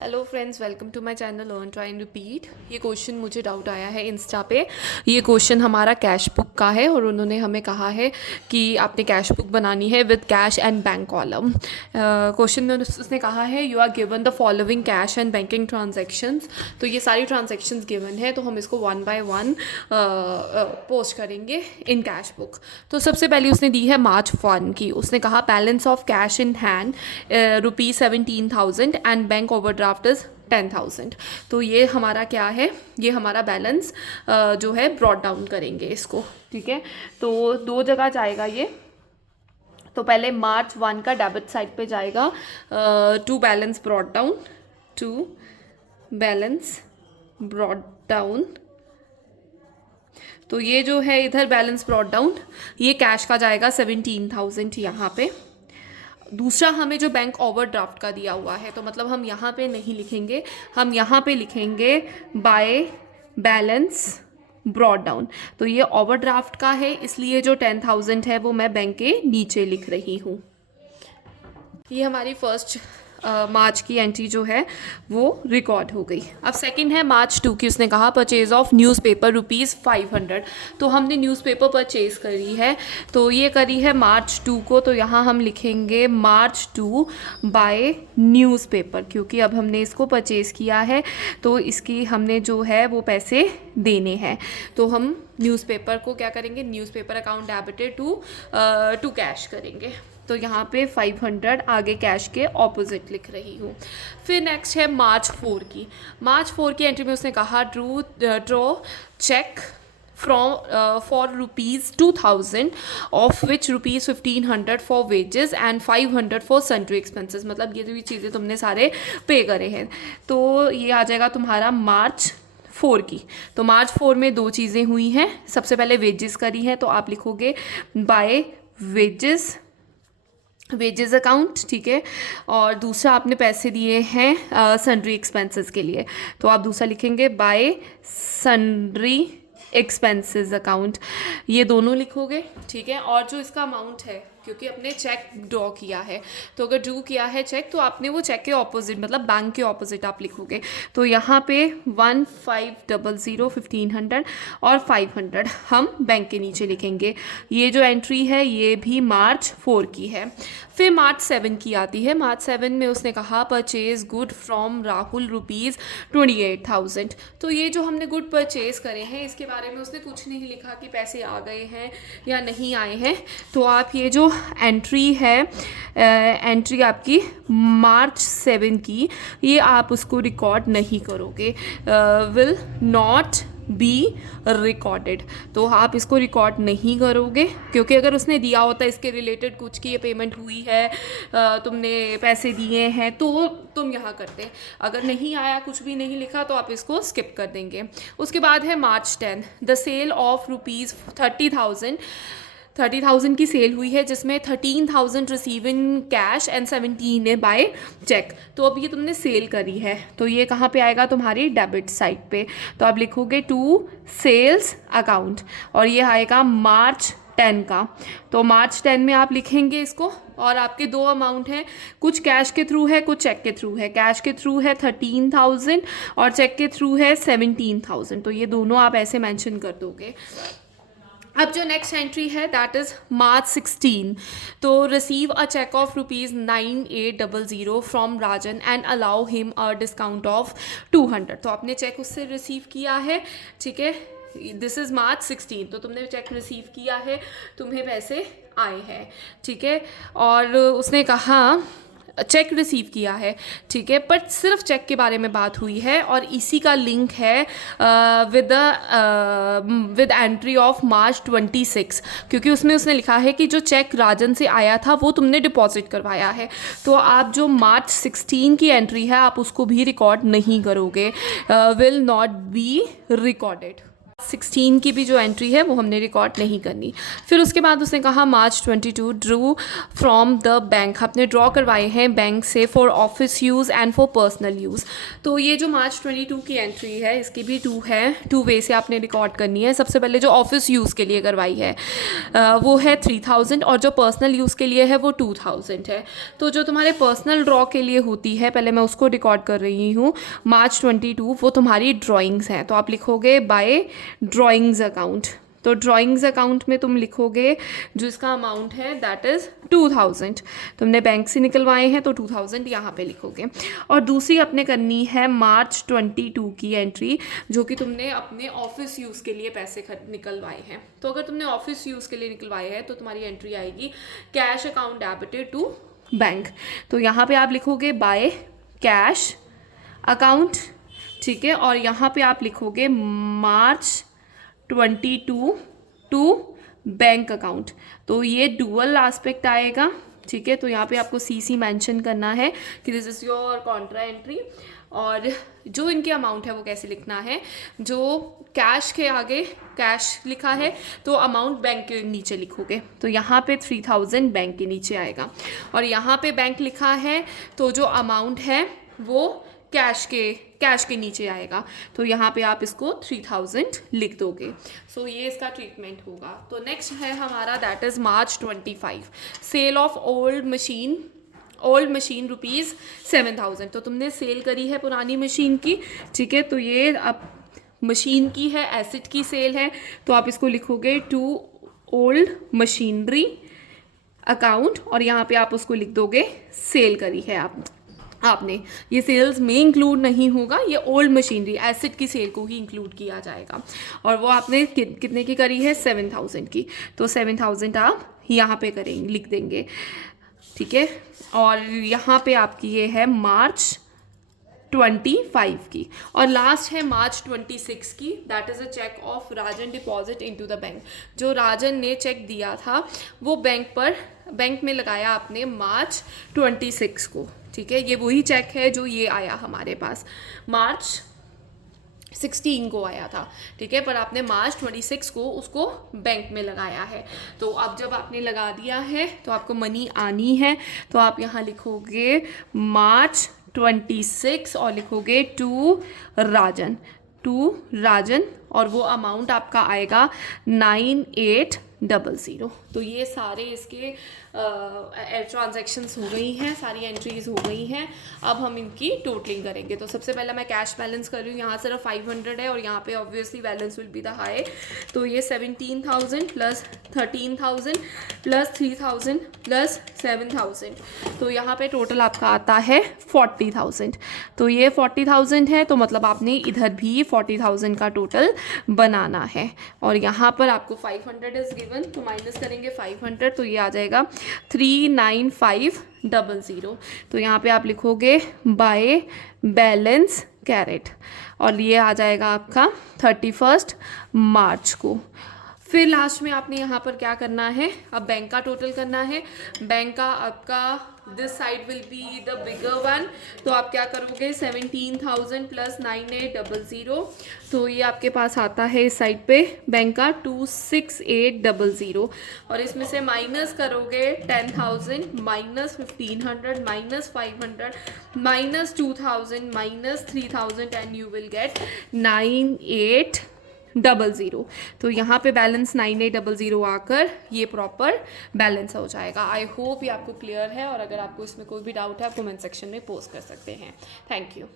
Hello friends, welcome to my channel learn try and repeat. ये question मुझे doubt आया है इंस्टा पे। ये क्वेश्चन हमारा कैश बुक का है और उन्होंने हमें कहा है कि आपने कैश बुक बनानी है with cash and bank column. Question में उसने कहा है you are given the following cash and banking transactions. तो ये सारी ट्रांजेक्शन्स गिवन है, तो हम इसको वन बाय वन पोस्ट करेंगे इन कैश बुक। तो सबसे पहले उसने दी है मार्च 1 की। उसने कहा balance of cash in hand ₹17,000 and bank overdraft is 10,000। तो ये हमारा क्या है, ये हमारा बैलेंस जो है ब्रॉट डाउन करेंगे इसको। ठीक है, तो दो जगह जाएगा ये। तो पहले मार्च 1 का डेबिट साइड पे जाएगा to balance brought down, to balance brought down. तो ये जो है इधर बैलेंस ब्रॉट डाउन, ये कैश का जाएगा 17,000 यहाँ पे। दूसरा हमें जो बैंक ओवरड्राफ्ट का दिया हुआ है, तो मतलब हम यहाँ पे नहीं लिखेंगे, हम यहाँ पे लिखेंगे बाय बैलेंस ब्रॉट डाउन। तो ये ओवरड्राफ्ट का है, इसलिए जो 10,000 है वो मैं बैंक के नीचे लिख रही हूँ। ये हमारी फर्स्ट मार्च की एंट्री जो है वो रिकॉर्ड हो गई। अब सेकंड है मार्च 2 की। उसने कहा परचेज ऑफ न्यूज़पेपर ₹500। तो हमने न्यूज़पेपर परचेज करी है, तो ये करी है मार्च 2 को। तो यहाँ हम लिखेंगे मार्च 2 बाय न्यूज़पेपर, क्योंकि अब हमने इसको परचेज़ किया है तो इसकी हमने जो है वो पैसे देने हैं। तो हम न्यूज़पेपर को क्या करेंगे, newspaper account debited to cash करेंगे। तो यहाँ पे 500 आगे कैश के ऑपोजिट लिख रही हूँ। फिर नेक्स्ट है मार्च 4 की। मार्च 4 की एंट्री में उसने कहा draw cheque from for ₹2,000 of which ₹1,500 for wages and 500 for sundry expenses. मतलब ये जो भी चीज़ें तुमने सारे पे करे हैं, तो ये आ जाएगा तुम्हारा मार्च 4 की। तो मार्च 4 में दो चीज़ें हुई हैं। सबसे पहले वेजेस करी है, तो आप लिखोगे बाय वेजेस अकाउंट। ठीक है, और दूसरा आपने पैसे दिए हैं सन्ड्री एक्सपेंसेस के लिए, तो आप दूसरा लिखेंगे बाय सन्ड्री एक्सपेंसेस अकाउंट। ये दोनों लिखोगे। ठीक है, और जो इसका अमाउंट है, क्योंकि अपने चेक ड्रॉ किया है, तो अगर ड्रू किया है चेक तो आपने वो चेक के ऑपोजिट मतलब बैंक के ऑपोजिट आप लिखोगे। तो यहाँ पे 1500 1500 और 500 हम बैंक के नीचे लिखेंगे। ये जो एंट्री है ये भी मार्च 4 की है। फिर मार्च 7 की आती है। मार्च 7 में उसने कहा परचेज गुड फ्रॉम राहुल ₹28,000। तो ये जो हमने गुड परचेज करे हैं इसके बारे में उसने कुछ नहीं लिखा कि पैसे आ गए हैं या नहीं आए हैं। तो आप ये जो एंट्री है, एंट्री आपकी मार्च 7 की, ये आप उसको रिकॉर्ड नहीं करोगे, विल नॉट बी रिकॉर्डेड। तो आप इसको रिकॉर्ड नहीं करोगे, क्योंकि अगर उसने दिया होता इसके रिलेटेड कुछ कि ये पेमेंट हुई है, तुमने पैसे दिए हैं, तो तुम यहाँ करते। अगर नहीं आया, कुछ भी नहीं लिखा, तो आप इसको स्किप कर देंगे। उसके बाद है मार्च 10। द सेल ऑफ ₹30,000 की सेल हुई है, जिसमें 13,000 रिसीव इन कैश एंड 17 है बाय चेक। तो अब ये तुमने सेल करी है, तो ये कहाँ पे आएगा तुम्हारी डेबिट साइड पे। तो आप लिखोगे टू सेल्स अकाउंट, और ये आएगा मार्च 10 का। तो मार्च 10 में आप लिखेंगे इसको। और आपके दो अमाउंट हैं, कुछ कैश के थ्रू है, कुछ चेक के थ्रू है। कैश के थ्रू है 13,000 और चेक के थ्रू है 17,000। तो ये दोनों आप ऐसे मेंशन कर दोगे। अब जो नेक्स्ट एंट्री है दैट इज़ मार्च 16। तो receive a cheque of ₹9800 from Rajan and allow him a discount of 200। तो आपने चेक उससे रिसीव किया है। ठीक है, दिस इज़ मार्च 16। तो तुमने चेक रिसीव किया है, तुम्हें पैसे आए हैं। ठीक है, और उसने कहा चेक रिसीव किया है। ठीक है, बट सिर्फ चेक के बारे में बात हुई है, और इसी का लिंक है विद एंट्री ऑफ मार्च 26, क्योंकि उसमें उसने लिखा है कि जो चेक राजन से आया था वो तुमने डिपॉजिट करवाया है। तो आप जो मार्च 16 की एंट्री है आप उसको भी रिकॉर्ड नहीं करोगे, विल नॉट बी रिकॉर्डेड। 16 की भी जो एंट्री है वो हमने रिकॉर्ड नहीं करनी। फिर उसके बाद उसने कहा March 22 Drew from the bank, आपने ड्रॉ करवाए हैं बैंक से for office use and for personal use. तो ये जो March 22 की एंट्री है इसकी भी 2 है, 2 वे से आपने रिकॉर्ड करनी है। सबसे पहले जो ऑफिस यूज़ के लिए करवाई है वो है 3000 और जो पर्सनल यूज़ के लिए है वो 2000 है। तो जो तुम्हारे पर्सनल ड्रॉ के लिए होती है पहले मैं उसको रिकॉर्ड कर रही हूँ। March 22 वो तुम्हारी ड्राइंग्स हैं, तो आप लिखोगे बाय ड्राइंग्स अकाउंट। तो ड्राइंग्स अकाउंट में तुम लिखोगे जो इसका अमाउंट है दैट इज़ 2000। तुमने बैंक से निकलवाए हैं तो 2000 यहाँ पे लिखोगे। और दूसरी अपने करनी है March 22 की एंट्री जो कि तुमने अपने ऑफिस यूज़ के लिए पैसे निकलवाए हैं। तो अगर तुमने ऑफिस यूज़ के लिए निकलवाए हैं तो तुम्हारी एंट्री आएगी cash account debited to bank. तो यहाँ पे आप लिखोगे बाय कैश अकाउंट, ठीक है, और यहाँ पे आप लिखोगे March 22 टू बैंक अकाउंट। तो ये डुअल एस्पेक्ट आएगा, ठीक है। तो यहाँ पे आपको CC मेंशन करना है कि this is your Contra entry. और जो इनके अमाउंट है वो कैसे लिखना है, जो कैश के आगे कैश लिखा है तो अमाउंट बैंक के नीचे लिखोगे। तो यहाँ पे 3000 बैंक के नीचे आएगा और यहाँ पे बैंक लिखा है तो जो अमाउंट है वो कैश के नीचे आएगा। तो यहाँ पे आप इसको 3000 लिख दोगे। सो ये इसका ट्रीटमेंट होगा। तो नेक्स्ट है हमारा that is March 25 sale of old machine ₹7000। तो तुमने सेल करी है पुरानी मशीन की, ठीक है। तो ये अब मशीन की है, एसेट की सेल है, तो आप इसको लिखोगे टू ओल्ड मशीनरी अकाउंट और यहाँ पे आप उसको लिख दोगे सेल करी है आपने। ये सेल्स में इंक्लूड नहीं होगा, ये ओल्ड मशीनरी एसेट की सेल को ही इंक्लूड किया जाएगा। और वो आपने कितने की करी है 7000 की, तो 7000 आप यहाँ पे करेंगे, लिख देंगे, ठीक है। और यहाँ पे आपकी ये है March 25 की। और लास्ट है March 26 की, that is a cheque of Rajan deposit into the bank. जो राजन ने चेक दिया था वो बैंक में लगाया आपने March 26 को, ठीक है। ये वही चेक है जो ये आया हमारे पास March 16 को आया था, ठीक है, पर आपने March 26 को उसको बैंक में लगाया है। तो अब जब आपने लगा दिया है तो आपको मनी आनी है, तो आप यहाँ लिखोगे March 26 और लिखोगे टू राजन और वो अमाउंट आपका आएगा 9800। तो ये सारे इसके ट्रांजैक्शंस हो गई हैं, सारी एंट्रीज हो गई हैं। अब हम इनकी टोटलिंग करेंगे। तो सबसे पहला मैं कैश बैलेंस कर रही हूँ, यहाँ सिर्फ 500 है और यहाँ पे obviously balance will be the high. तो ये 17,000 प्लस 13,000 प्लस 3,000 प्लस 7,000, तो यहाँ पे टोटल आपका आता है 40,000। तो ये 40,000 है, तो मतलब आपने इधर भी 40,000 का टोटल बनाना है। और यहाँ पर आपको 500 इज गिवन, तो माइनस करेंगे 500, तो ये आ जाएगा 39500। तो यहाँ पे आप लिखोगे बाय बैलेंस कैरेट और ये आ जाएगा आपका 31 मार्च को। फिर लास्ट में आपने यहाँ पर क्या करना है, अब बैंक का टोटल करना है। बैंक का आपका this side will be the bigger one, तो आप क्या करोगे 17,000 प्लस 9800, तो ये आपके पास आता है इस साइड पे बैंक का 26800 और इसमें से माइनस करोगे 10,000 minus 1500 minus 500 minus 2000 minus 3000 and you will get 9800। तो यहाँ पे बैलेंस 9800 आकर ये प्रॉपर बैलेंस हो जाएगा। आई होप ये आपको क्लियर है और अगर आपको इसमें कोई भी डाउट है आप कमेंट सेक्शन में पोस्ट कर सकते हैं। Thank you.